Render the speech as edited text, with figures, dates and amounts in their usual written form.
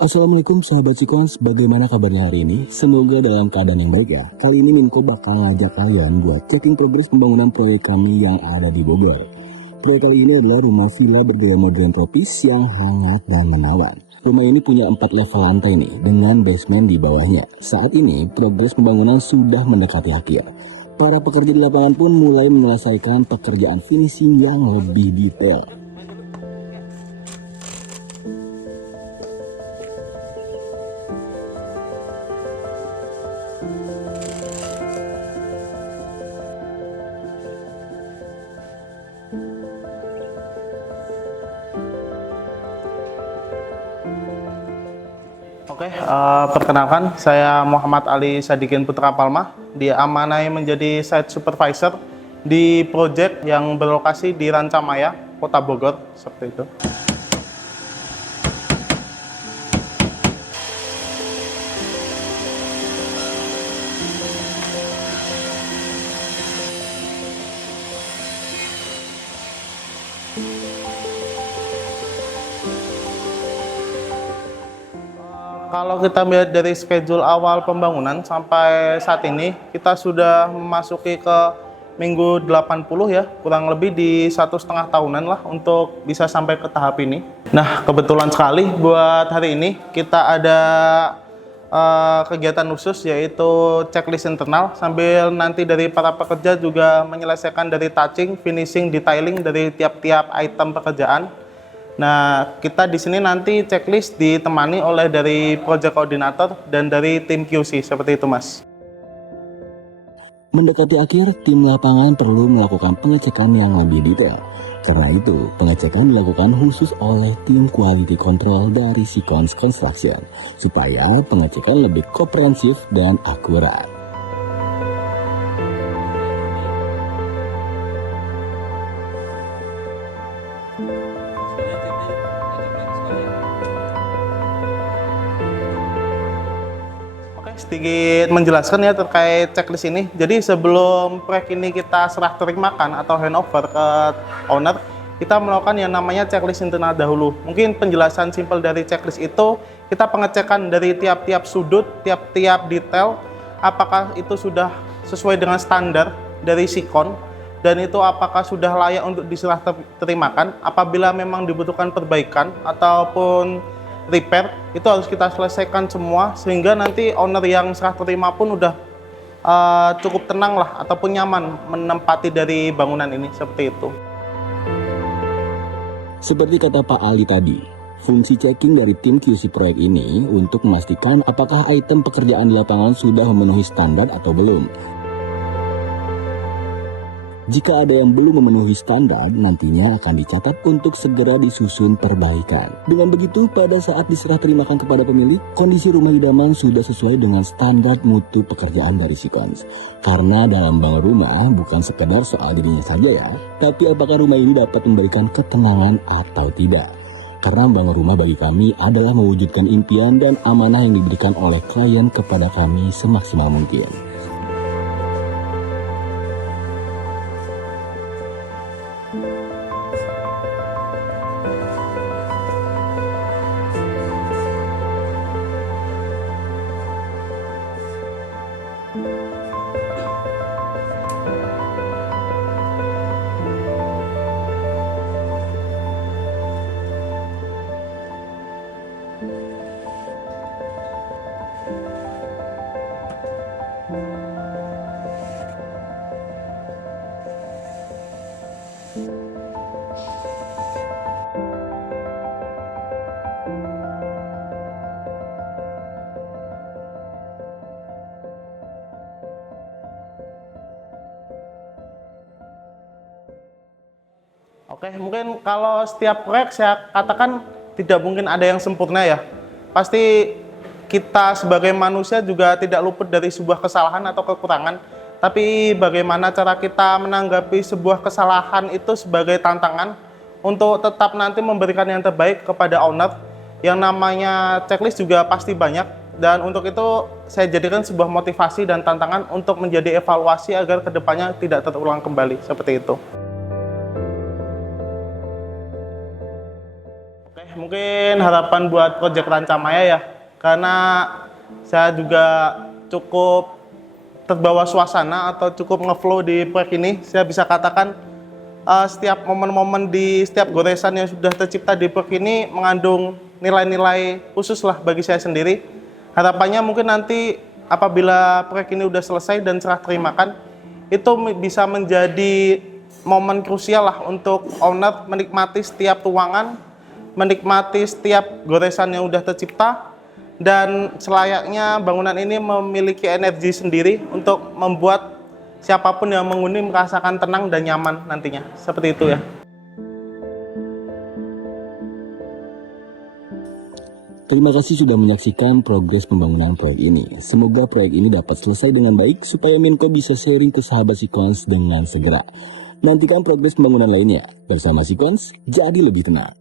Assalamualaikum sahabat Sequence, bagaimana kabarnya hari ini? Semoga dalam keadaan yang baik ya. Kali ini Minko bakal ngajak kalian buat checking progres pembangunan proyek kami yang ada di Bogor. Proyek kali ini adalah rumah villa bergaya modern tropis yang hangat dan menawan. Rumah ini punya 4 level lantai nih, dengan basement di bawahnya. Saat ini, progres pembangunan sudah mendekati akhir. Para pekerja di lapangan pun mulai menyelesaikan pekerjaan finishing yang lebih detail. Oke, perkenalkan saya Muhammad Ali Sadikin Putra Palma, diamanai menjadi site supervisor di proyek yang berlokasi di Rancamaya, Kota Bogor, seperti itu. Kalau kita melihat dari schedule awal pembangunan sampai saat ini, kita sudah memasuki ke minggu 80 ya, kurang lebih di 1,5 tahunan lah untuk bisa sampai ke tahap ini. Nah, kebetulan sekali buat hari ini kita ada kegiatan khusus yaitu checklist internal, sambil nanti dari para pekerja juga menyelesaikan dari touching, finishing, detailing dari tiap-tiap item pekerjaan. Nah, kita di sini nanti checklist ditemani oleh dari project coordinator dan dari tim QC, seperti itu, Mas. Mendekati akhir, tim lapangan perlu melakukan pengecekan yang lebih detail. Karena itu, pengecekan dilakukan khusus oleh tim quality control dari Sequence Construction, supaya pengecekan lebih komprehensif dan akurat. Sedikit menjelaskan ya terkait checklist ini. Jadi sebelum proyek ini kita serah terimakan atau handover ke owner, kita melakukan yang namanya checklist internal dahulu. Mungkin penjelasan simpel dari checklist itu, kita pengecekan dari tiap-tiap sudut, tiap-tiap detail, apakah itu sudah sesuai dengan standar dari Sikon, dan itu apakah sudah layak untuk diserah terimakan. Apabila memang dibutuhkan perbaikan ataupun repair, itu harus kita selesaikan semua sehingga nanti owner yang serah terima pun udah cukup tenang lah ataupun nyaman menempati dari bangunan ini, seperti itu. Seperti kata Pak Ali tadi, fungsi checking dari tim QC proyek ini untuk memastikan apakah item pekerjaan di lapangan sudah memenuhi standar atau belum. Jika ada yang belum memenuhi standar, nantinya akan dicatat untuk segera disusun perbaikan. Dengan begitu, pada saat diserah terimakan kepada pemilik, kondisi rumah idaman sudah sesuai dengan standar mutu pekerjaan dari Sequence. Karena dalam bangun rumah bukan sekedar soal dirinya saja ya, tapi apakah rumah ini dapat memberikan ketenangan atau tidak. Karena bangun rumah bagi kami adalah mewujudkan impian dan amanah yang diberikan oleh klien kepada kami semaksimal mungkin. Oke, mungkin kalau setiap proyek saya katakan tidak mungkin ada yang sempurna ya. Pasti kita sebagai manusia juga tidak luput dari sebuah kesalahan atau kekurangan. Tapi bagaimana cara kita menanggapi sebuah kesalahan itu sebagai tantangan untuk tetap nanti memberikan yang terbaik kepada owner. Yang namanya checklist juga pasti banyak. Dan untuk itu saya jadikan sebuah motivasi dan tantangan untuk menjadi evaluasi agar kedepannya tidak terulang kembali, seperti itu. mungkin harapan buat proyek Rancamaya ya, karena saya juga cukup terbawa suasana atau cukup ngeflow di proyek ini. Saya bisa katakan setiap momen-momen di setiap goresan yang sudah tercipta di proyek ini mengandung nilai-nilai khusus lah bagi saya sendiri. Harapannya mungkin nanti apabila proyek ini udah selesai dan serah terimakan, itu bisa menjadi momen krusial lah untuk owner menikmati setiap tuangan, menikmati setiap goresan yang udah tercipta, dan selayaknya bangunan ini memiliki energi sendiri untuk membuat siapapun yang menghuni merasakan tenang dan nyaman nantinya. Seperti itu ya. Terima kasih sudah menyaksikan progres pembangunan proyek ini. Semoga proyek ini dapat selesai dengan baik supaya Menko bisa sharing ke sahabat Sequence dengan segera. Nantikan progres pembangunan lainnya. Bersama Sequence, jadi lebih tenang.